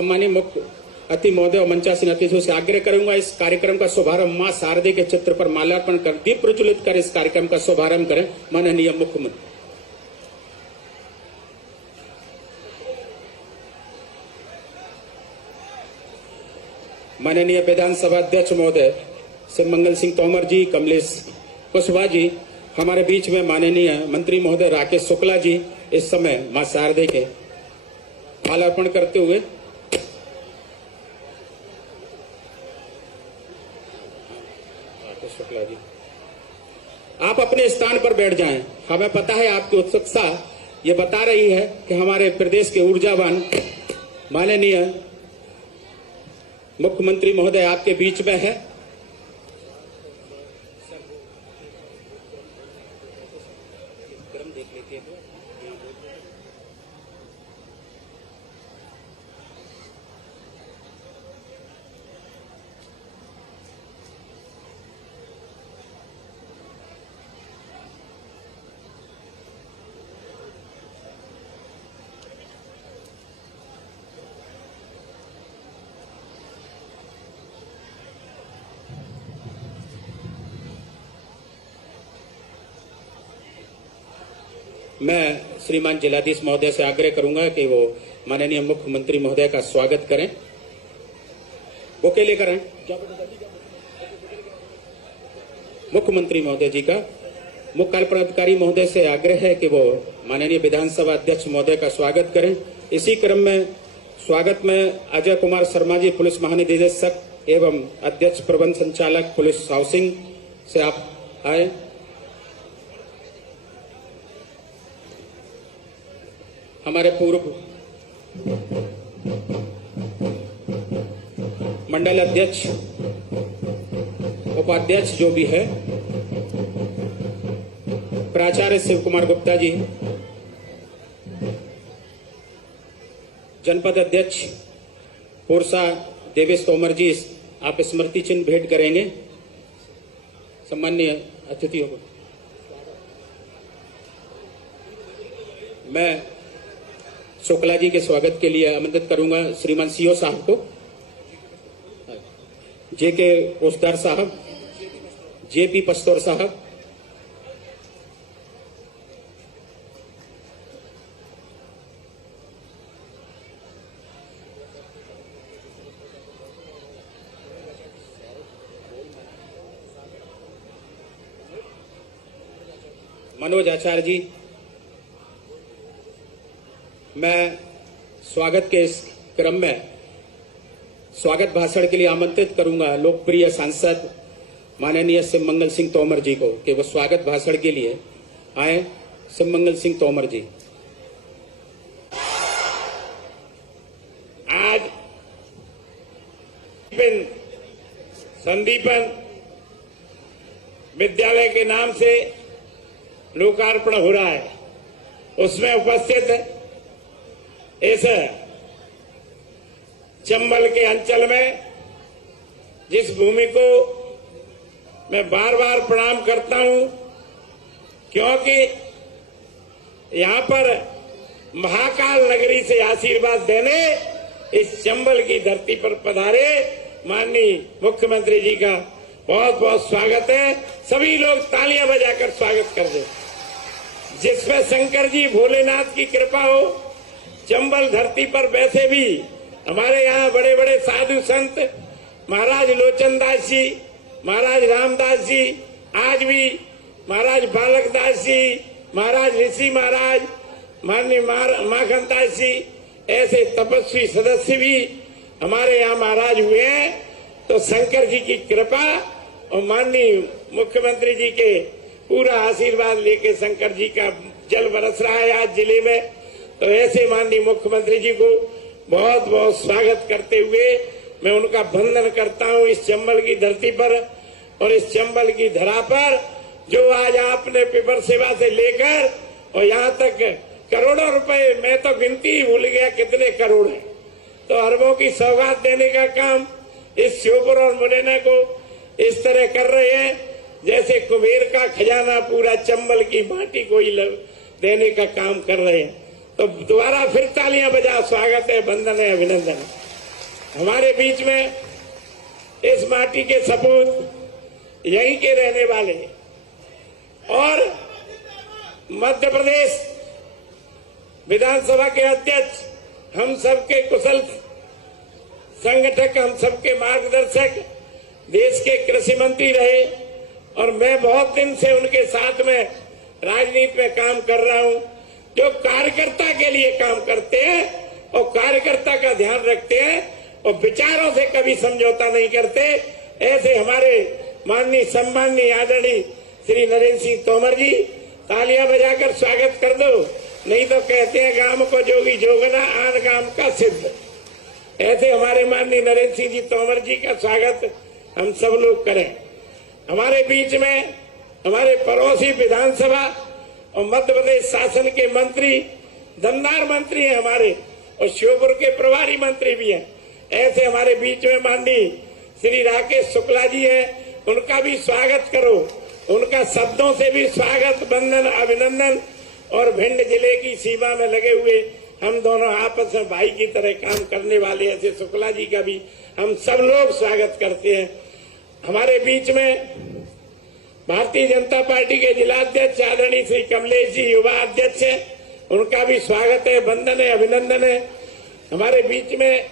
सम्मानीय मुख्य अति महोदय और मंचासीन अतिथियों से आग्रह करूंगा इस कार्यक्रम का शुभारंभ मां शारदे के चित्र पर माल्यार्पण कर दीप प्रज्वलित कर इस कार्यक्रम का शुभारंभ करें। माननीय मुख्यमंत्री। माननीय विधानसभा अध्यक्ष महोदय श्री मंगल सिंह तोमर जी, कमलेश कुशवाहा जी, हमारे बीच में माननीय मंत्री महोदय राकेश शुक्ला जी इस समय मां शारदे के माल्यार्पण करते हुए शुक्ला जी, आप अपने स्थान पर बैठ जाएं। हमें पता है आपकी उत्सुकता ये बता रही है कि हमारे प्रदेश के ऊर्जावान माननीय मुख्यमंत्री महोदय आपके बीच में है। मैं श्रीमान जिलाधीश महोदय से आग्रह करूंगा कि वो माननीय मुख्यमंत्री महोदय का स्वागत करें। बुके लेकर आए मुख्यमंत्री महोदय जी का। मुख्य कार्यपालन अधिकारी महोदय से आग्रह है कि वो माननीय विधानसभा अध्यक्ष महोदय का स्वागत करें। इसी क्रम में स्वागत में अजय कुमार शर्मा जी, पुलिस महानिदेशक एवं अध्यक्ष प्रबंध संचालक पुलिस हाउसिंग से आप आए। हमारे पूर्व मंडल अध्यक्ष उपाध्यक्ष जो भी है प्राचार्य शिव कुमार गुप्ता जी, जनपद अध्यक्ष पुरसा देवेश तोमर जी, आप स्मृति चिन्ह भेंट करेंगे सम्माननीय अतिथियों को। मैं शुक्ला जी के स्वागत के लिए आमंत्रित करूंगा श्रीमान सीओ साहब को, जेके पोस्टर साहब, जेपी पस्तौर साहब, मनोज आचार्य जी। मैं स्वागत के इस क्रम में स्वागत भाषण के लिए आमंत्रित करूंगा लोकप्रिय सांसद माननीय शिवमंगल सिंह तोमर जी को कि वो स्वागत भाषण के लिए आए। शिवमंगल सिंह तोमर जी। आज संदीपन विद्यालय के नाम से लोकार्पण हो रहा है, उसमें उपस्थित इस चंबल के अंचल में जिस भूमि को मैं बार बार प्रणाम करता हूं, क्योंकि यहां पर महाकाल नगरी से आशीर्वाद देने इस चंबल की धरती पर पधारे माननीय मुख्यमंत्री जी का बहुत बहुत स्वागत है। सभी लोग तालियां बजाकर स्वागत कर दें। जिसमें शंकर जी भोलेनाथ की कृपा हो, चंबल धरती पर वैसे भी हमारे यहाँ बड़े बड़े साधु संत महाराज लोचन दास जी, महाराज रामदास जी, आज भी महाराज बालक दास जी, महाराज ऋषि महाराज, माननीय माखन दास जी, ऐसे तपस्वी सदस्य भी हमारे यहाँ महाराज हुए हैं। तो शंकर जी की कृपा और माननीय मुख्यमंत्री जी के पूरा आशीर्वाद लेके शंकर जी का जल बरस रहा है आज जिले में। तो ऐसे माननीय मुख्यमंत्री जी को बहुत बहुत स्वागत करते हुए मैं उनका वंदन करता हूं इस चंबल की धरती पर और इस चंबल की धरा पर जो आज आपने पेपर सेवा से लेकर और यहाँ तक करोड़ों रुपए, मैं तो गिनती ही भूल गया कितने करोड़ है, तो अरबों की सौगात देने का काम इस श्योपुर और मुरैना को इस तरह कर रहे हैं जैसे कुबेर का खजाना पूरा चंबल की माटी को ही देने का काम कर रहे हैं। तो दोबारा फिर तालियां बजा, स्वागत है, वंदन है, अभिनंदन है। हमारे बीच में इस माटी के सपूत यहीं के रहने वाले और मध्य प्रदेश विधानसभा के अध्यक्ष, हम सबके कुशल संगठक, हम सबके मार्गदर्शक, देश के कृषि मंत्री रहे और मैं बहुत दिन से उनके साथ में राजनीति में काम कर रहा हूं। जो कार्यकर्ता के लिए काम करते हैं और कार्यकर्ता का ध्यान रखते हैं और विचारों से कभी समझौता नहीं करते, ऐसे हमारे माननीय सम्माननीय आदरणीय श्री नरेंद्र सिंह तोमर जी, तालियां बजाकर स्वागत कर दो। नहीं तो कहते हैं गांव को जोगी जोगना, आन गांव का सिद्ध। ऐसे हमारे माननीय नरेंद्र सिंह जी तोमर जी का स्वागत हम सब लोग करें। हमारे बीच में हमारे पड़ोसी विधानसभा और मध्य प्रदेश शासन के मंत्री, दमदार मंत्री हैं हमारे, और श्योपुर के प्रभारी मंत्री भी हैं। ऐसे हमारे बीच में माननीय श्री राकेश शुक्ला जी हैं, उनका भी स्वागत करो। उनका शब्दों से भी स्वागत, वंदन, अभिनंदन। और भिंड जिले की सीमा में लगे हुए हम दोनों आपस में भाई की तरह काम करने वाले ऐसे शुक्ला जी का भी हम सब लोग स्वागत करते हैं। हमारे बीच में भारतीय जनता पार्टी के जिलाध्यक्ष आदरणीय श्री कमलेश जी युवा अध्यक्ष हैं, उनका भी स्वागत है, वंदन है, अभिनंदन है। हमारे बीच में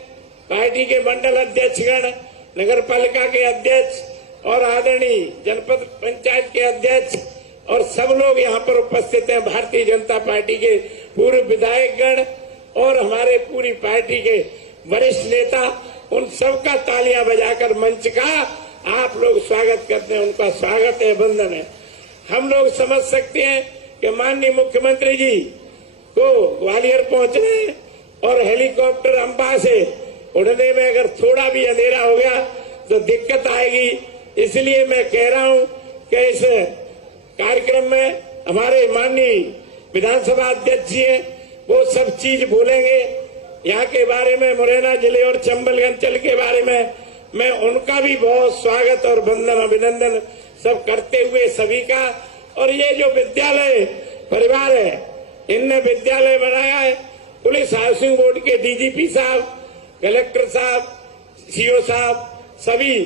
पार्टी के मंडल अध्यक्षगण, नगर पालिका के अध्यक्ष और आदरणीय जनपद पंचायत के अध्यक्ष और सब लोग यहाँ पर उपस्थित हैं। भारतीय जनता पार्टी के पूर्व विधायकगण और हमारे पूरी पार्टी के वरिष्ठ नेता, उन सबका तालियां बजाकर मंच का आप लोग स्वागत करते हैं। उनका स्वागत है, वंदन है। हम लोग समझ सकते हैं कि माननीय मुख्यमंत्री जी को ग्वालियर पहुंचने और हेलीकॉप्टर अंबा से उड़ने में अगर थोड़ा भी अंधेरा हो गया तो दिक्कत आएगी। इसलिए मैं कह रहा हूं कि इस कार्यक्रम में हमारे माननीय विधानसभा अध्यक्ष जी हैं, वो सब चीज बोलेंगे। यहाँ के बारे में, मुरैना जिले और चंबल अंचल के बारे में मैं उनका भी बहुत स्वागत और वंदन अभिनंदन सब करते हुए सभी का। और ये जो विद्यालय परिवार है, इनने विद्यालय बनाया है, पुलिस हाउसिंग बोर्ड के डीजीपी साहब, कलेक्टर साहब, सीओ साहब सभी,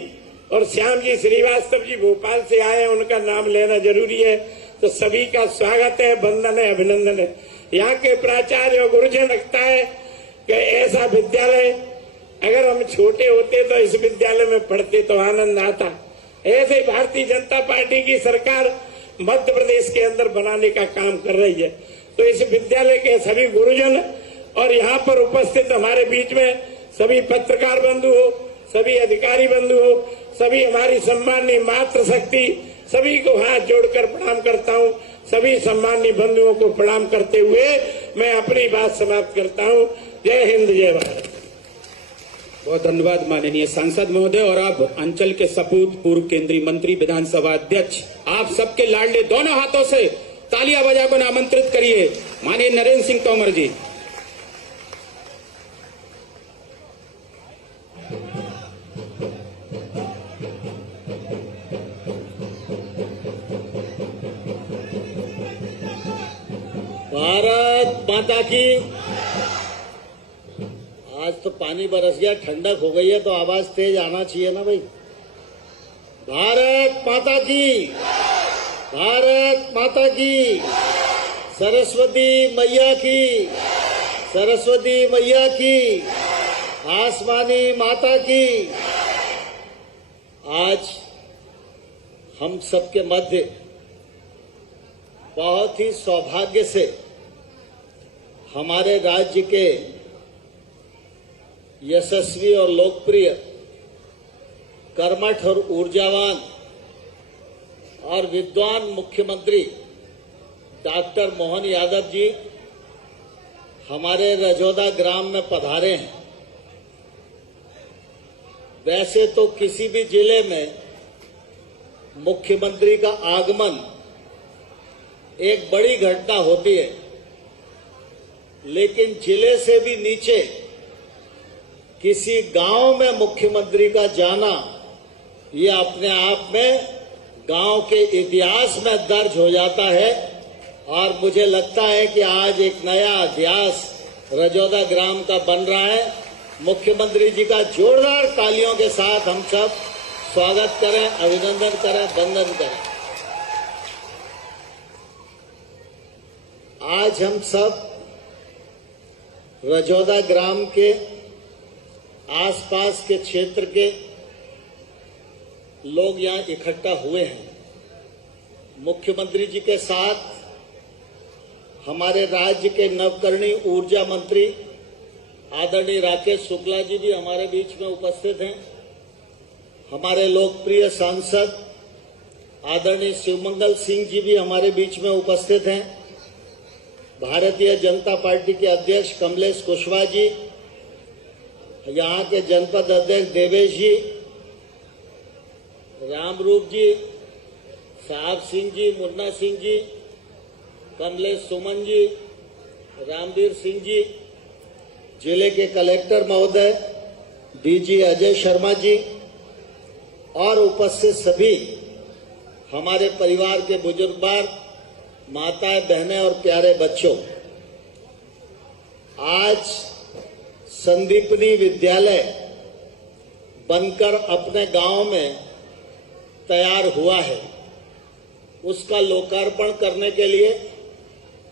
और श्याम जी श्रीवास्तव जी भोपाल से आए हैं, उनका नाम लेना जरूरी है। तो सभी का स्वागत है, वंदन है, अभिनंदन है। यहाँ के प्राचार्य और गुरुजन लगता है कि ऐसा विद्यालय अगर हम छोटे होते तो इस विद्यालय में पढ़ते तो आनंद आता। ऐसे भारतीय जनता पार्टी की सरकार मध्य प्रदेश के अंदर बनाने का काम कर रही है। तो इस विद्यालय के सभी गुरुजन और यहाँ पर उपस्थित हमारे बीच में सभी पत्रकार बंधु हो, सभी अधिकारी बंधु हो, सभी हमारी सम्माननीय मातृशक्ति, सभी को हाथ जोड़कर प्रणाम करता हूँ। सभी सम्माननीय बंधुओं को प्रणाम करते हुए मैं अपनी बात समाप्त करता हूँ। जय हिंद, जय भारत। बहुत धन्यवाद माननीय सांसद महोदय। और अब अंचल के सपूत, पूर्व केंद्रीय मंत्री, विधानसभा अध्यक्ष, आप सबके लाडले दोनों हाथों से तालियां बजाकर आमंत्रित करिए माननीय नरेंद्र सिंह तोमर जी। भारत माता की। आज तो पानी बरस गया, ठंडक हो गई है, तो आवाज तेज आना चाहिए ना भाई। भारत माता की, भारत माता की, सरस्वती मैया की, सरस्वती मैया की, आसमानी माता की। आज हम सबके मध्य बहुत ही सौभाग्य से हमारे राज्य के यशस्वी और लोकप्रिय, कर्मठ और ऊर्जावान और विद्वान मुख्यमंत्री डॉक्टर मोहन यादव जी हमारे रजौदा ग्राम में पधारे हैं। वैसे तो किसी भी जिले में मुख्यमंत्री का आगमन एक बड़ी घटना होती है, लेकिन जिले से भी नीचे किसी गांव में मुख्यमंत्री का जाना, ये अपने आप में गांव के इतिहास में दर्ज हो जाता है। और मुझे लगता है कि आज एक नया इतिहास रजौदा ग्राम का बन रहा है। मुख्यमंत्री जी का जोरदार तालियों के साथ हम सब स्वागत करें, अभिनंदन करें, वंदन करें। आज हम सब रजौदा ग्राम के आसपास के क्षेत्र के लोग यहाँ इकट्ठा हुए हैं। मुख्यमंत्री जी के साथ हमारे राज्य के नवकरणीय ऊर्जा मंत्री आदरणीय राकेश शुक्ला जी भी हमारे बीच में उपस्थित हैं। हमारे लोकप्रिय सांसद आदरणीय शिवमंगल सिंह जी भी हमारे बीच में उपस्थित हैं। भारतीय जनता पार्टी के अध्यक्ष कमलेश कुशवाहा जी, यहाँ के जनपद अध्यक्ष देवेश जी, रामरूप जी, साहब सिंह जी, मुन्ना सिंह जी, कमलेश सुमन जी, रामवीर सिंह जी, जिले के कलेक्टर महोदय डीजी अजय शर्मा जी और उपस्थित सभी हमारे परिवार के बुजुर्गवार, माताएं, बहनें और प्यारे बच्चों, आज संदीपनी विद्यालय बनकर अपने गांव में तैयार हुआ है। उसका लोकार्पण करने के लिए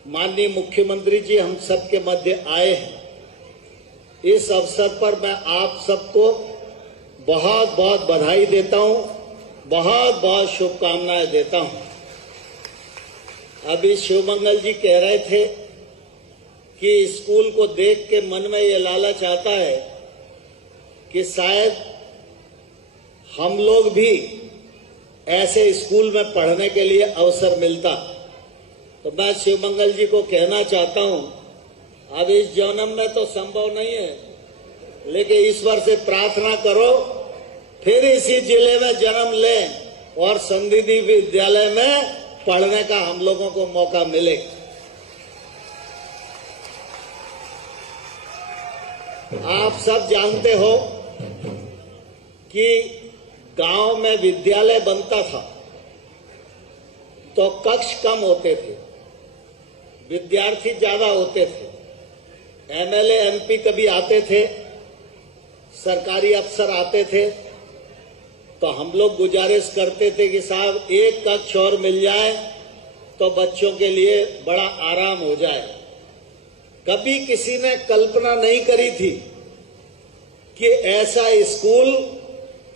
माननीय मुख्यमंत्री जी हम सबके मध्य आए हैं। इस अवसर पर मैं आप सबको बहुत बहुत बधाई देता हूं, बहुत बहुत शुभकामनाएं देता हूं। अभी शिवमंगल जी कह रहे थे कि स्कूल को देख के मन में ये लालच आता है कि शायद हम लोग भी ऐसे स्कूल में पढ़ने के लिए अवसर मिलता। तो मैं शिवमंगल जी को कहना चाहता हूं, अब इस जन्म में तो संभव नहीं है, लेकिन ईश्वर से प्रार्थना करो फिर इसी जिले में जन्म लें और संदीपनी विद्यालय में पढ़ने का हम लोगों को मौका मिले। आप सब जानते हो कि गांव में विद्यालय बनता था तो कक्ष कम होते थे, विद्यार्थी ज्यादा होते थे। एमएलए एमपी कभी आते थे, सरकारी अफसर आते थे, तो हम लोग गुजारिश करते थे कि साहब एक कक्ष और मिल जाए तो बच्चों के लिए बड़ा आराम हो जाए। कभी किसी ने कल्पना नहीं करी थी कि ऐसा स्कूल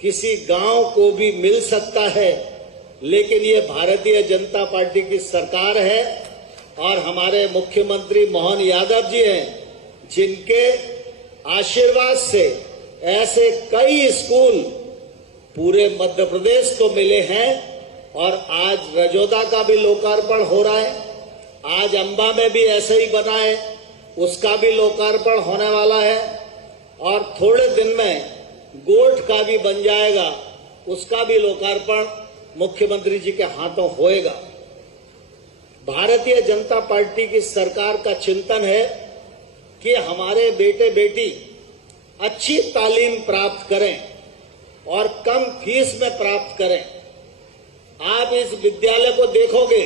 किसी गांव को भी मिल सकता है, लेकिन ये भारतीय जनता पार्टी की सरकार है और हमारे मुख्यमंत्री मोहन यादव जी हैं, जिनके आशीर्वाद से ऐसे कई स्कूल पूरे मध्य प्रदेश को मिले हैं और आज रजौदा का भी लोकार्पण हो रहा है। आज अंबा में भी ऐसे ही बना है, उसका भी लोकार्पण होने वाला है और थोड़े दिन में गोठ का भी बन जाएगा, उसका भी लोकार्पण मुख्यमंत्री जी के हाथों होएगा। भारतीय जनता पार्टी की सरकार का चिंतन है कि हमारे बेटे बेटी अच्छी तालीम प्राप्त करें और कम फीस में प्राप्त करें। आप इस विद्यालय को देखोगे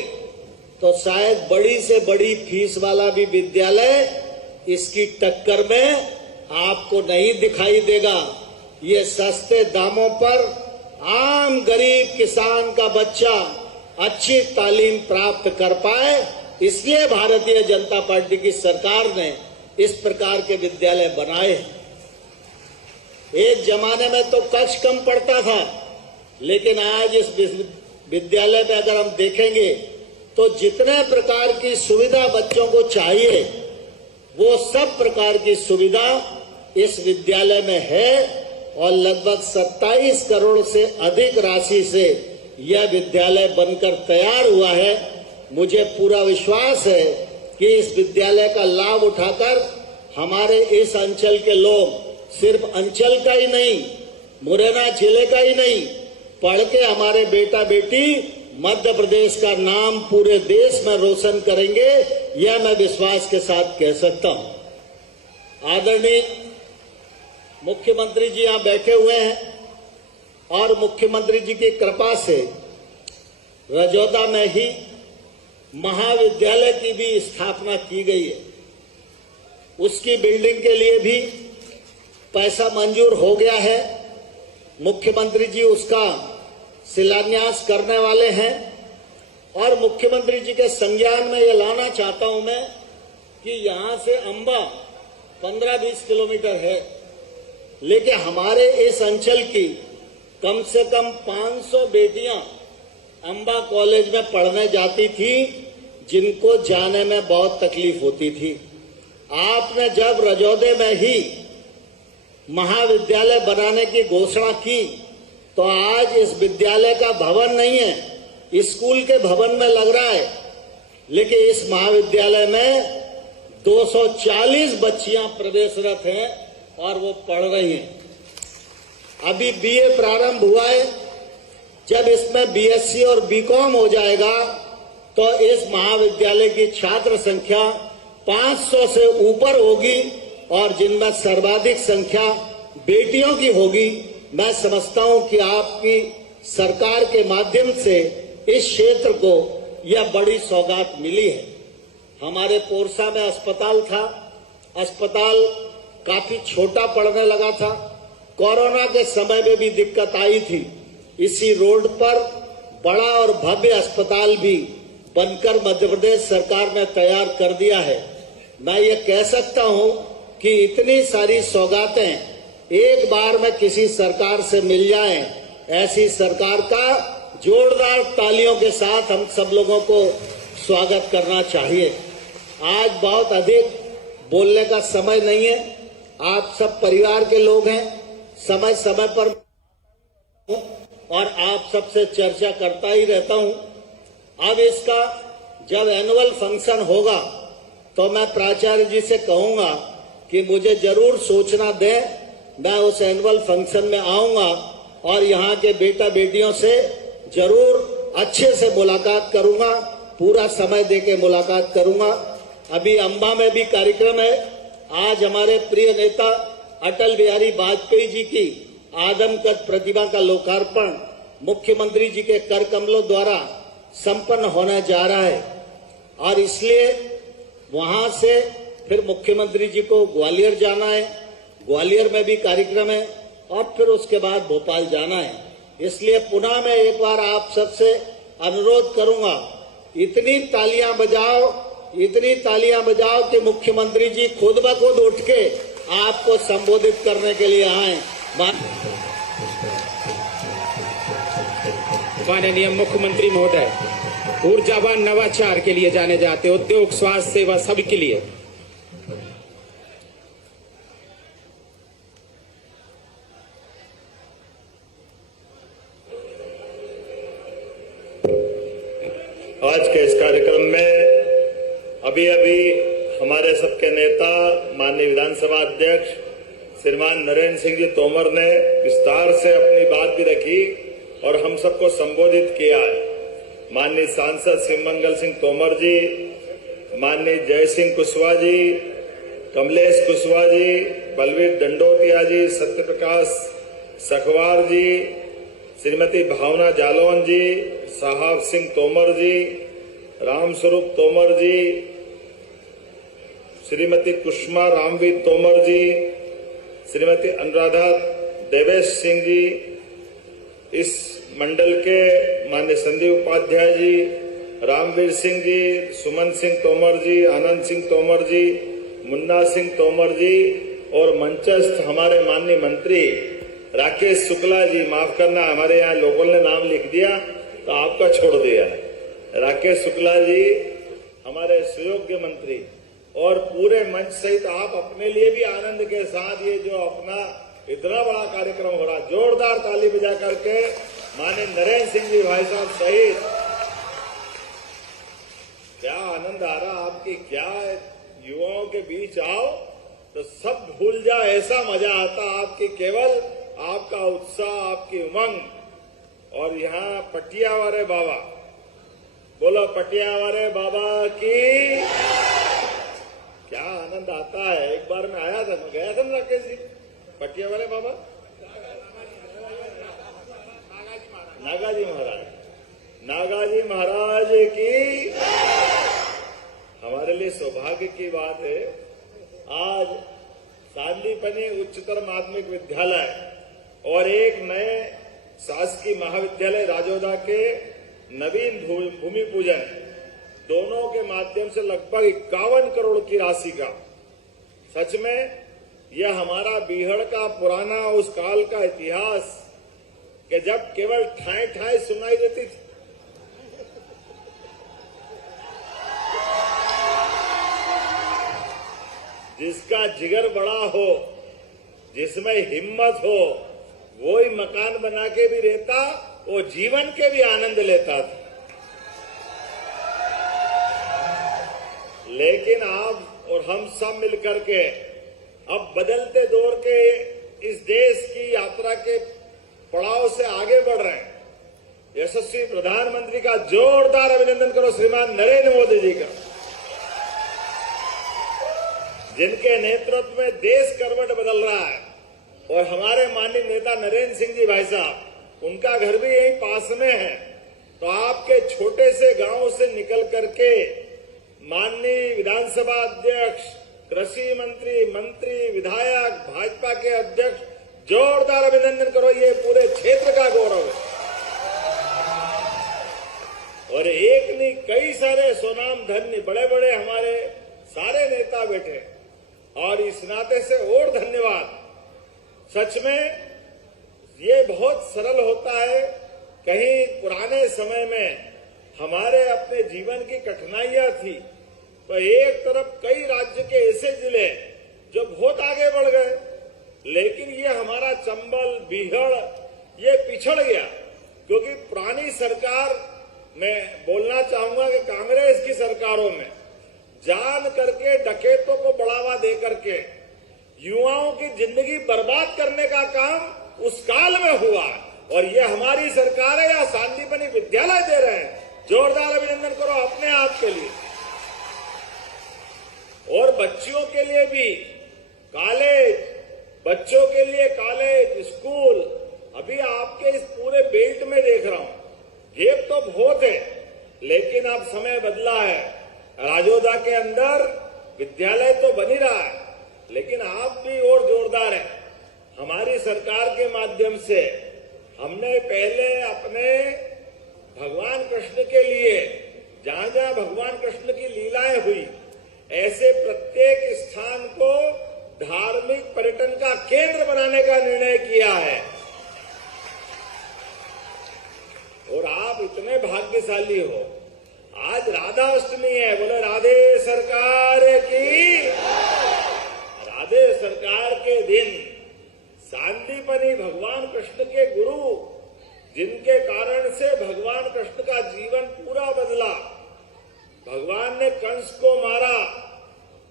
तो शायद बड़ी से बड़ी फीस वाला भी विद्यालय इसकी टक्कर में आपको नहीं दिखाई देगा। ये सस्ते दामों पर आम गरीब किसान का बच्चा अच्छी तालीम प्राप्त कर पाए, इसलिए भारतीय जनता पार्टी की सरकार ने इस प्रकार के विद्यालय बनाए हैं। एक जमाने में तो कक्ष कम पड़ता था, लेकिन आज इस विद्यालय में अगर हम देखेंगे तो जितने प्रकार की सुविधा बच्चों को चाहिए वो सब प्रकार की सुविधा इस विद्यालय में है और लगभग 27 करोड़ से अधिक राशि से यह विद्यालय बनकर तैयार हुआ है। मुझे पूरा विश्वास है कि इस विद्यालय का लाभ उठाकर हमारे इस अंचल के लोग सिर्फ अंचल का ही नहीं, मुरैना जिले का ही नहीं, पढ़ के हमारे बेटा बेटी मध्य प्रदेश का नाम पूरे देश में रोशन करेंगे, यह मैं विश्वास के साथ कह सकता हूं। आदरणीय मुख्यमंत्री जी यहां बैठे हुए हैं और मुख्यमंत्री जी की कृपा से रजौदा में ही महाविद्यालय की भी स्थापना की गई है। उसकी बिल्डिंग के लिए भी पैसा मंजूर हो गया है। मुख्यमंत्री जी उसका शिलान्यास करने वाले हैं और मुख्यमंत्री जी के संज्ञान में ये लाना चाहता हूं मैं कि यहां से अंबा 15-20 किलोमीटर है, लेकिन हमारे इस अंचल की कम से कम 500 बेटियां अंबा कॉलेज में पढ़ने जाती थी, जिनको जाने में बहुत तकलीफ होती थी। आपने जब रजौदे में ही महाविद्यालय बनाने की घोषणा की तो आज इस विद्यालय का भवन नहीं है, स्कूल के भवन में लग रहा है, लेकिन इस महाविद्यालय में 240 बच्चियां प्रवेशरत हैं और वो पढ़ रही हैं। अभी बीए प्रारंभ हुआ है, जब इसमें बीएससी और बीकॉम हो जाएगा तो इस महाविद्यालय की छात्र संख्या 500 से ऊपर होगी और जिनमें सर्वाधिक संख्या बेटियों की होगी। मैं समझता हूं कि आपकी सरकार के माध्यम से इस क्षेत्र को यह बड़ी सौगात मिली है। हमारे पोरसा में अस्पताल था, अस्पताल काफी छोटा पड़ने लगा था, कोरोना के समय में भी दिक्कत आई थी। इसी रोड पर बड़ा और भव्य अस्पताल भी बनकर मध्य प्रदेश सरकार ने तैयार कर दिया है। मैं ये कह सकता हूं कि इतनी सारी सौगातें एक बार में किसी सरकार से मिल जाएं, ऐसी सरकार का जोरदार तालियों के साथ हम सब लोगों को स्वागत करना चाहिए। आज बहुत अधिक बोलने का समय नहीं है, आप सब परिवार के लोग हैं, समय समय पर और आप सबसे चर्चा करता ही रहता हूं। अब इसका जब एनुअल फंक्शन होगा तो मैं प्राचार्य जी से कहूंगा कि मुझे जरूर सूचना दें, मैं उस एनुअल फंक्शन में आऊंगा और यहाँ के बेटा बेटियों से जरूर अच्छे से मुलाकात करूंगा, पूरा समय देके मुलाकात करूंगा। अभी अंबा में भी कार्यक्रम है। आज हमारे प्रिय नेता अटल बिहारी वाजपेयी जी की आदमकद प्रतिमा का लोकार्पण मुख्यमंत्री जी के कर कमलों द्वारा संपन्न होने जा रहा है और इसलिए वहां से फिर मुख्यमंत्री जी को ग्वालियर जाना है, ग्वालियर में भी कार्यक्रम है और फिर उसके बाद भोपाल जाना है। इसलिए पुनः मैं एक बार आप सबसे अनुरोध करूंगा, इतनी तालियां बजाओ कि मुख्यमंत्री जी खुद ब खुद उठ के आपको संबोधित करने के लिए आए। माननीय मुख्यमंत्री महोदय ऊर्जावान नवाचार के लिए जाने जाते, उद्योग, स्वास्थ्य सेवा सभी के लिए। आज के इस कार्यक्रम में अभी हमारे सबके नेता माननीय विधानसभा अध्यक्ष श्रीमान नरेंद्र सिंह जी तोमर ने विस्तार से अपनी बात भी रखी और हम सबको संबोधित किया है। माननीय सांसद शिवमंगल सिंह तोमर जी, माननीय जय सिंह कुशवाहा जी, कमलेश कुशवाहा जी, बलवीर दंडोतिया जी, सत्यप्रकाश सखवार जी, श्रीमती भावना जालौन जी, साहब सिंह तोमर जी, रामस्वरूप तोमर जी, श्रीमती कुष्मा रामवीर तोमर जी, श्रीमती अनुराधा देवेश सिंह जी, इस मंडल के माननीय संदीप उपाध्याय जी, रामवीर सिंह जी, सुमन सिंह तोमर जी, आनंद सिंह तोमर जी, मुन्ना सिंह तोमर जी और मंचस्थ हमारे माननीय मंत्री राकेश शुक्ला जी, माफ करना हमारे यहाँ लोगों ने नाम लिख दिया तो आपका छोड़ दिया है। राकेश शुक्ला जी हमारे सुयोग्य मंत्री और पूरे मंच सहित आप अपने लिए भी आनंद के साथ ये जो अपना इतना बड़ा कार्यक्रम हो रहा, जोरदार ताली बजा करके माननीय नरेंद्र सिंह जी भाई साहब सहित क्या आनंद आ रहा आपकी, क्या युवाओं के बीच आओ तो सब भूल जाओ, ऐसा मजा आता आपकी, केवल आपका उत्साह, आपकी उमंग। और यहाँ पटियावारे बाबा, बोलो पटियावारे बाबा की, क्या आनंद आता है। एक बार मैं आया था, मैं गया था ना राकेश जी, पटियावारे बाबा नागाजी महाराज, नागाजी महाराज की। हमारे लिए सौभाग्य की बात है आज सांदीपनी उच्चतर माध्यमिक विद्यालय और एक नए शासकीय महाविद्यालय राजोदा के नवीन भूमि पूजन, दोनों के माध्यम से लगभग 51 करोड़ की राशि का, सच में यह हमारा बीहड़ का पुराना उस काल का इतिहास कि जब केवल ठाए ठाए सुनाई देती थी। जिसका जिगर बड़ा हो, जिसमें हिम्मत हो, वो ही मकान बना के भी रहता, वो जीवन के भी आनंद लेता था। लेकिन आप और हम सब मिलकर के अब बदलते दौर के इस देश की यात्रा के पड़ाव से आगे बढ़ रहे हैं। यशस्वी प्रधानमंत्री का जोरदार अभिनंदन करो श्रीमान नरेंद्र मोदी जी का, जिनके नेतृत्व में देश करवट बदल रहा है। और हमारे माननीय नेता नरेंद्र सिंह जी भाई साहब, उनका घर भी यहीं पास में है, तो आपके छोटे से गांव से निकल करके माननीय विधानसभा अध्यक्ष, कृषि मंत्री, विधायक, भाजपा के अध्यक्ष, जोरदार अभिनंदन करो, ये पूरे क्षेत्र का गौरव है। और एक नहीं कई सारे सुनाम धन्य बड़े बड़े हमारे सारे नेता बैठे, और इस नाते से और धन्यवाद। सच में ये बहुत सरल होता है, कहीं पुराने समय में हमारे अपने जीवन की कठिनाइयां थी, तो एक तरफ कई राज्य के ऐसे जिले जो बहुत आगे बढ़ गए, लेकिन ये हमारा चंबल, बीहड़ ये पिछड़ गया, क्योंकि पुरानी सरकार, मैं बोलना चाहूंगा कि कांग्रेस की सरकारों में जान करके डकैतों को बढ़ावा दे करके युवाओं की जिंदगी बर्बाद करने का काम उस काल में हुआ, और ये हमारी सरकार है या सांदीपनी विद्यालय दे रहे हैं। जोरदार अभिनंदन करो अपने आप के लिए। और बच्चियों के लिए भी कॉलेज, बच्चों के लिए कॉलेज, स्कूल, अभी आपके इस पूरे बेल्ट में देख रहा हूं, गेप तो बहुत है, लेकिन अब समय बदला है। राजोदा के अंदर विद्यालय तो बन ही रहा है, लेकिन आप भी और जोरदार है। हमारी सरकार के माध्यम से हमने पहले अपने भगवान कृष्ण के लिए, जहां जहां भगवान कृष्ण की लीलाएं हुई, ऐसे प्रत्येक स्थान को धार्मिक पर्यटन का केंद्र बनाने का निर्णय किया है। और आप इतने भाग्यशाली हो, आज राधा अष्टमी है, बोले राधे सरकार की। राधे सरकार के दिन सांदीपनी भगवान कृष्ण के गुरु, जिनके कारण से भगवान कृष्ण का जीवन पूरा बदला। भगवान ने कंस को मारा,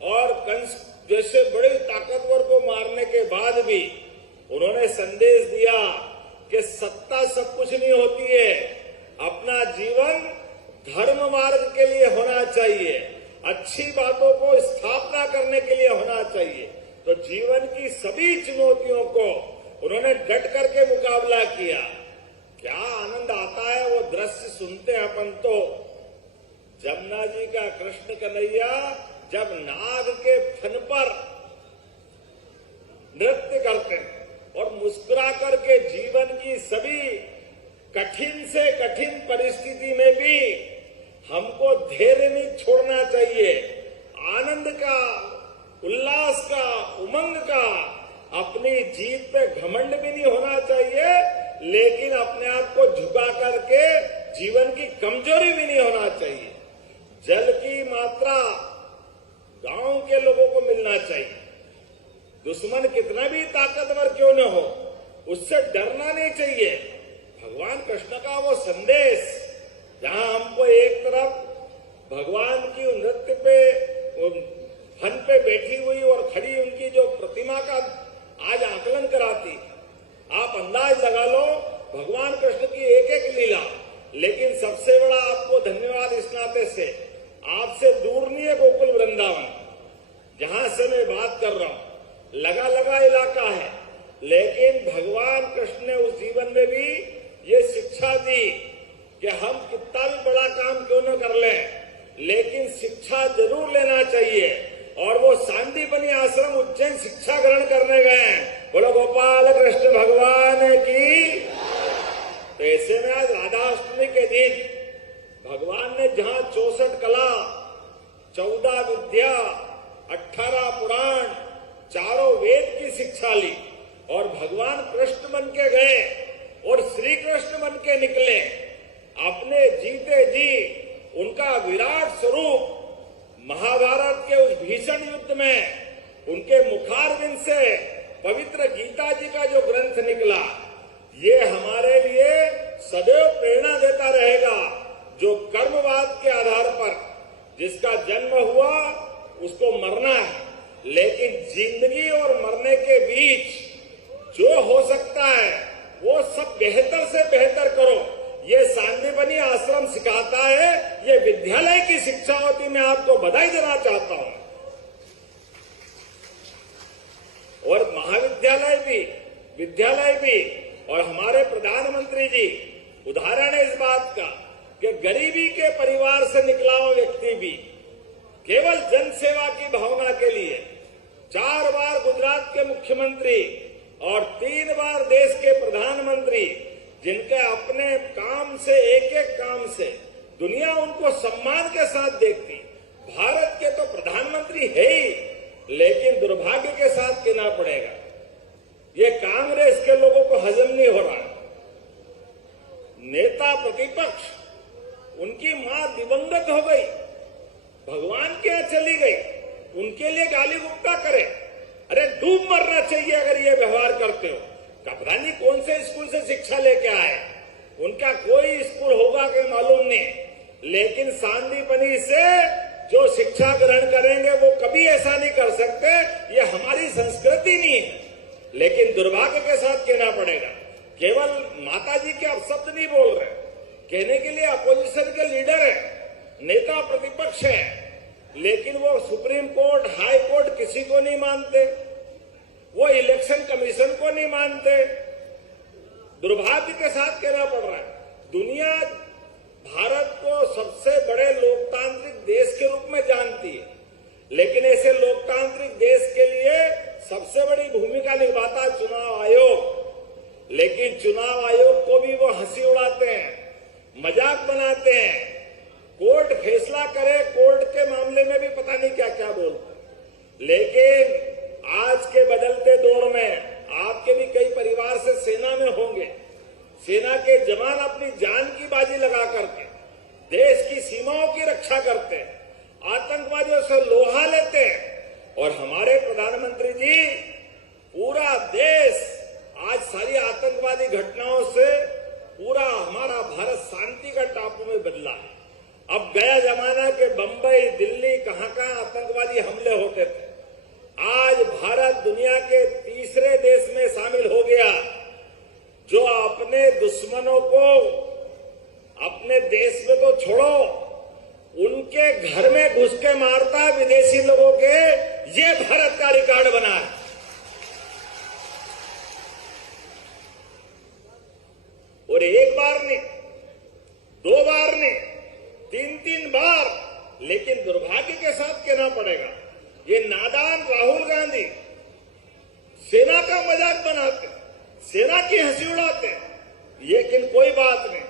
और कंस जैसे बड़े ताकतवर को मारने के बाद भी उन्होंने संदेश दिया कि सत्ता सब कुछ नहीं होती है, अपना जीवन धर्म मार्ग के लिए होना चाहिए, अच्छी बातों को स्थापना करने के लिए होना चाहिए। तो जीवन की सभी चुनौतियों को उन्होंने डट करके मुकाबला किया। क्या आनंद आता है वो दृश्य सुनते हैं अपन तो। जमुना जी का कृष्ण कन्हैया जब नाग के फन पर नृत्य करते हैं और मुस्कुरा करके जीवन की सभी कठिन से कठिन परिस्थिति में भी हमको धैर्य नहीं छोड़ना चाहिए, आनंद का, उल्लास का, उमंग का, अपनी जीत पे घमंड भी नहीं होना चाहिए, लेकिन अपने आप को झुका करके जीवन की कमजोरी भी नहीं होना चाहिए। जल की मात्रा गांव के लोगों को मिलना चाहिए। दुश्मन कितना भी ताकतवर क्यों न हो, उससे डरना नहीं चाहिए। भगवान कृष्ण का वो संदेश, जहां हमको एक तरफ भगवान की नृत्य पे, फन पे बैठी हुई और खड़ी उनकी जो प्रतिमा का आज आकलन कराती, आप अंदाज लगा लो भगवान कृष्ण की एक एक लीला। लेकिन सबसे बड़ा आपको धन्यवाद इस नाते से, आपसे दूर नहीं है गोकुल वृंदावन, जहां से मैं बात कर रहा हूं, लगा लगा इलाका है, लेकिन भगवान कृष्ण ने उस जीवन में भी ये शिक्षा दी कि हम कितना भी बड़ा काम क्यों न कर लें, लेकिन शिक्षा जरूर लेना चाहिए। और वो सांदीपनी आश्रम उज्जैन शिक्षा ग्रहण करने गए हैं। बोलो गोपाल कृष्ण भगवान की। तो ऐसे में आज राधाष्टमी के दिन भगवान ने जहां 64 कला, 14 विद्या, 18 पुराण, चारों वेद की शिक्षा ली और भगवान कृष्ण बन के गए और श्री कृष्ण बन के निकले, अपने जीते जी उनका विराट स्वरूप महाभारत के उस भीषण युद्ध में उनके मुखारविंद से पवित्र गीता जी का जो ग्रंथ निकला, ये हमारे लिए सदैव प्रेरणा देता रहेगा। जो कर्मवाद के आधार पर जिसका जन्म हुआ उसको मरना है, लेकिन जिंदगी और मरने के बीच जो हो सकता है वो सब बेहतर से बेहतर करो, ये सांदीपनी आश्रम सिखाता है। ये विद्यालय की शिक्षा होती, मैं आपको बधाई देना चाहता हूं। और महाविद्यालय भी, विद्यालय भी, और हमारे प्रधानमंत्री जी उदाहरण है इस बात का कि गरीबी के परिवार से निकला हुआ व्यक्ति भी केवल जनसेवा की भावना के लिए 4 बार गुजरात के मुख्यमंत्री और 3 बार देश के प्रधानमंत्री, जिनके अपने काम से, एक एक काम से दुनिया उनको सम्मान के साथ देखती। भारत के तो प्रधानमंत्री है ही, लेकिन दुर्भाग्य के साथ कहना पड़ेगा ये कांग्रेस के लोगों को हजम नहीं हो रहा। नेता प्रतिपक्ष, उनकी मां दिवंगत हो गई, भगवान के यहां चली गई, उनके लिए गाली गुप्ता करे। अरे डूब मरना चाहिए अगर ये व्यवहार करते हो। पता नहीं कौन से स्कूल से शिक्षा लेके आए, उनका कोई स्कूल होगा कि मालूम नहीं, लेकिन सांदीपनी से जो शिक्षा ग्रहण करेंगे वो कभी ऐसा नहीं कर सकते। ये हमारी संस्कृति नहीं है। लेकिन दुर्भाग्य के साथ कहना पड़ेगा, केवल माता जी के अपशब्द नहीं बोल रहे, कहने के लिए अपोजिशन के लीडर है, नेता प्रतिपक्ष है, लेकिन वो सुप्रीम कोर्ट, हाई कोर्ट किसी को नहीं मानते, वो इलेक्शन कमीशन को नहीं मानते। दुर्भाग्य के साथ कहना पड़ रहा है। दुनिया भारत को सबसे बड़े लोकतांत्रिक देश के रूप में जानती है, लेकिन ऐसे लोकतांत्रिक देश के लिए सबसे बड़ी भूमिका निभाता चुनाव आयोग। लेकिन चुनाव आयोग को भी वो हंसी उड़ाते हैं, मजाक बनाते हैं। कोर्ट फैसला करे, कोर्ट के मामले में भी पता नहीं क्या क्या बोलते। लेकिन आज के बदलते दौर में आपके भी कई परिवार से सेना में होंगे। सेना के जवान अपनी जान की बाजी लगा करके देश की सीमाओं की रक्षा करते हैं, आतंकवादियों से लोहा लेते हैं। और हमारे प्रधानमंत्री जी, पूरा देश आज सारी आतंकवादी घटनाओं से पूरा हमारा भारत शांति का टापू में बदला है। अब गया जमाना के बंबई, दिल्ली, कहां आतंकवादी हमले होते थे, आज भारत दुनिया के तीसरे देश में शामिल हो गया जो अपने दुश्मनों को अपने देश में तो छोड़ो, उनके घर में घुस के मारता है विदेशी लोगों के। ये भारत का रिकॉर्ड बना है। और एक बार नहीं, 2 बार नहीं, 3 बार। लेकिन दुर्भाग्य के साथ कहना पड़ेगा, ये नादान राहुल गांधी सेना का मजाक बनाते, सेना की हंसी उड़ाते। लेकिन कोई बात नहीं,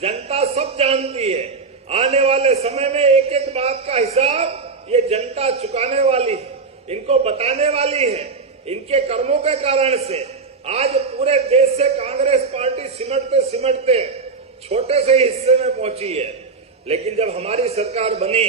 जनता सब जानती है। आने वाले समय में एक एक बात का हिसाब ये जनता चुकाने वाली है, इनको बताने वाली है। इनके कर्मों के कारण से आज पूरे देश से कांग्रेस पार्टी सिमटते सिमटते छोटे से हिस्से में पहुंची है। लेकिन जब हमारी सरकार बनी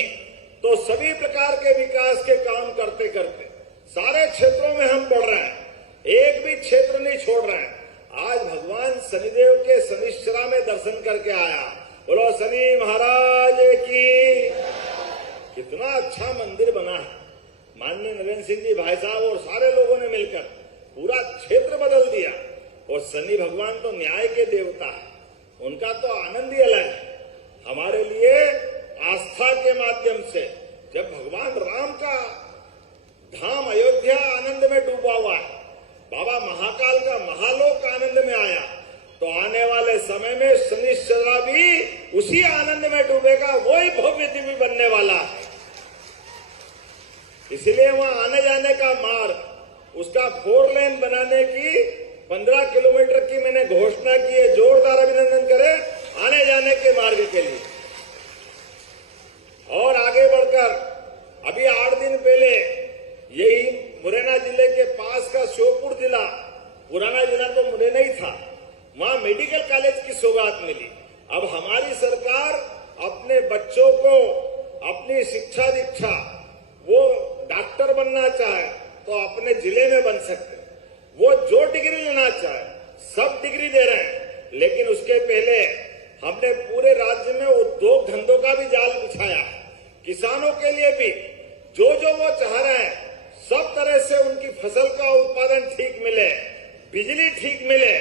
तो सभी प्रकार के विकास के काम करते करते सारे क्षेत्रों में हम बढ़ रहे हैं, एक भी क्षेत्र नहीं छोड़ रहे हैं। आज भगवान शनिदेव के शनिश्चरा में दर्शन करके आया। बोलो शनि महाराज की। कितना अच्छा मंदिर बना है। माननीय नरेंद्र सिंह जी भाई साहब और सारे लोगों ने मिलकर पूरा क्षेत्र बदल दिया। और शनि भगवान तो न्याय के देवता है, उनका तो आनंद ही अलग है। हमारे लिए आस्था के माध्यम से जब भगवान राम का धाम अयोध्या आनंद में डूबा हुआ है, बाबा महाकाल का महालोक आनंद में आया, तो आने वाले समय में शनिश्चरा भी उसी आनंद में डूबेगा। वही भव्य दिव्य बनने वाला है। इसलिए वहां आने जाने का मार्ग उसका 4 लेन बनाने की 15 किलोमीटर की मैंने घोषणा की है। जोरदार अभिनंदन करें आने जाने के मार्ग के लिए। और आगे बढ़कर अभी 8 दिन पहले यही मुरैना जिले के पास का श्योपुर जिला, पुराना जिला तो मुरैना ही था, वहां मेडिकल कॉलेज की सौगात मिली। अब हमारी सरकार अपने बच्चों को अपनी शिक्षा दीक्षा, वो डॉक्टर बनना चाहे तो अपने जिले में बन सकते हैं, वो जो डिग्री लेना चाहे सब डिग्री दे रहे हैं। लेकिन उसके पहले हमने पूरे राज्य में उद्योग धंधों का भी जाल बिछाया। किसानों के लिए भी जो वो चाह रहे हैं सब तरह से उनकी फसल का उत्पादन ठीक मिले, बिजली ठीक मिले।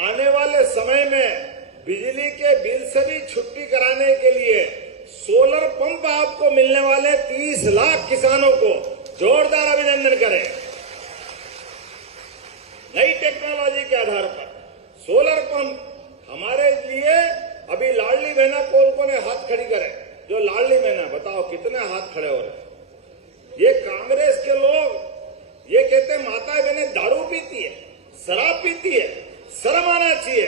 आने वाले समय में बिजली के बिल से भी छुट्टी कराने के लिए सोलर पंप आपको मिलने वाले 30 लाख किसानों को जोरदार अभिनंदन करें। नई टेक्नोलॉजी के आधार पर सोलर पंप हमारे लिए अभी लाडली बहना कौन ने हाथ खड़ी करे? जो लाडली बहना, बताओ कितने हाथ खड़े हो रहे? ये कांग्रेस के लोग ये कहते हैं माता बहनें दारू पीती है, शराब पीती है, शर्म आना चाहिए।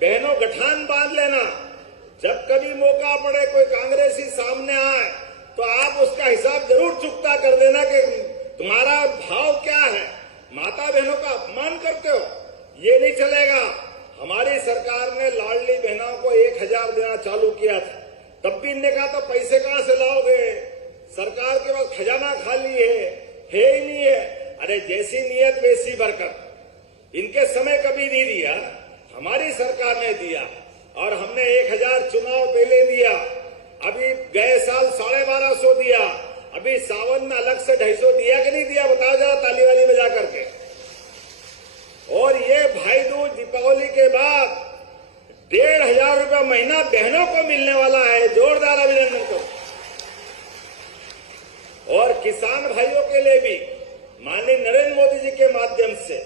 बहनों गठान बांध लेना, जब कभी मौका पड़े कोई कांग्रेसी सामने आए तो आप उसका हिसाब जरूर चुकता कर देना कि तुम्हारा भाव क्या है। माता बहनों का अपमान करते हो, ये नहीं चलेगा। हमारी सरकार ने लाडली बहनों को 1000 देना चालू किया था, तब भी इनने कहा तो पैसे कहां से लाओगे, सरकार के पास खजाना खाली है ही नहीं है। अरे जैसी नीयत वैसी बरकत। इनके समय कभी नहीं दिया, हमारी सरकार ने दिया। और हमने 1000 चुनाव पहले दिया, अभी गए साल 1250 दिया, अभी सावन में अलग से 250 दिया कि नहीं दिया? बताओ जरा ताली वाली बजा करके। और ये भाई दूज दीपावली के बाद 1500 रुपया महीना बहनों को मिलने वाला है। जोरदार अभिनंदन करो। और किसान भाइयों के लिए भी माननीय नरेंद्र मोदी जी के माध्यम से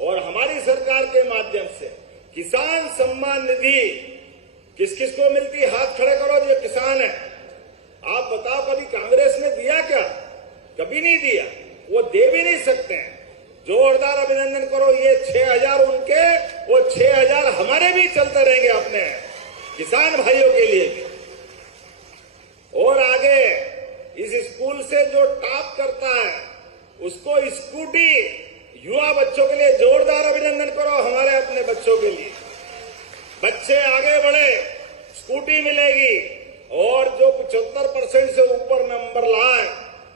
और हमारी सरकार के माध्यम से किसान सम्मान निधि किस किस को मिलती है? हाथ खड़े करो जो किसान है। आप बताओ कभी कांग्रेस ने दिया क्या? कभी नहीं दिया, वो दे भी नहीं सकते हैं। जोरदार अभिनंदन करो। ये 6000 उनके, वो 6000 हमारे भी चलते रहेंगे अपने किसान भाइयों के लिए भी। और आगे इस स्कूल से जो टॉप करता है उसको स्कूटी, युवा बच्चों के लिए जोरदार अभिनंदन करो। हमारे अपने बच्चों के लिए बच्चे आगे बढ़े, स्कूटी मिलेगी। और जो 75% से ऊपर नंबर लाए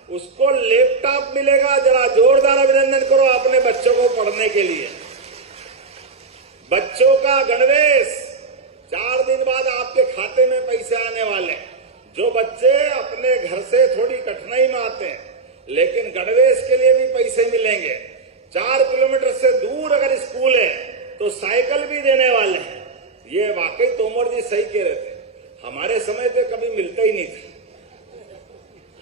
उसको लैपटॉप मिलेगा। जरा जोरदार अभिनंदन करो अपने बच्चों को पढ़ने के लिए। बच्चों का गणवेश 4 दिन बाद आपके खाते में पैसे आने वाले। जो बच्चे अपने घर से थोड़ी कठिनाई में आते हैं लेकिन गणवेश के लिए भी पैसे मिलेंगे। 4 किलोमीटर से दूर अगर स्कूल है तो साइकिल भी देने वाले हैं। ये वाकई तोमर जी सही कह रहे थे, हमारे समय पे कभी मिलता ही नहीं था।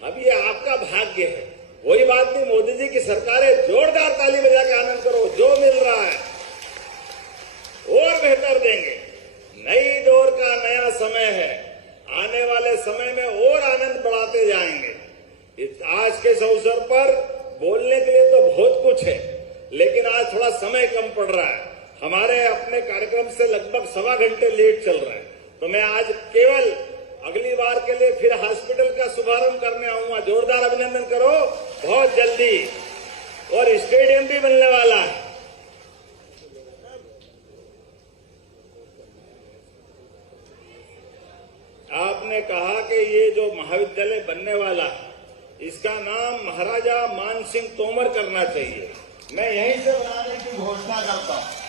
अब ये आपका भाग्य है। वही बात नहीं, मोदी जी की सरकार है। जोरदार ताली बजा के आनंद करो। जो मिल रहा है और बेहतर देंगे। नई दौर का नया समय है, आने वाले समय में और आनंद बढ़ाते जाएंगे। आज के इस अवसर पर बोलने के लिए तो बहुत कुछ है लेकिन आज थोड़ा समय कम पड़ रहा है। हमारे अपने कार्यक्रम से लगभग 1.25 घंटे लेट चल रहा है, तो मैं आज केवल अगली बार के लिए फिर हॉस्पिटल का शुभारंभ करने आऊंगा। जोरदार अभिनंदन करो बहुत जल्दी। और स्टेडियम भी बनने वाला है। आपने कहा कि ये जो महाविद्यालय बनने वाला है इसका नाम महाराजा मान सिंह तोमर करना चाहिए। मैं यहीं से बनाने की घोषणा करता हूं।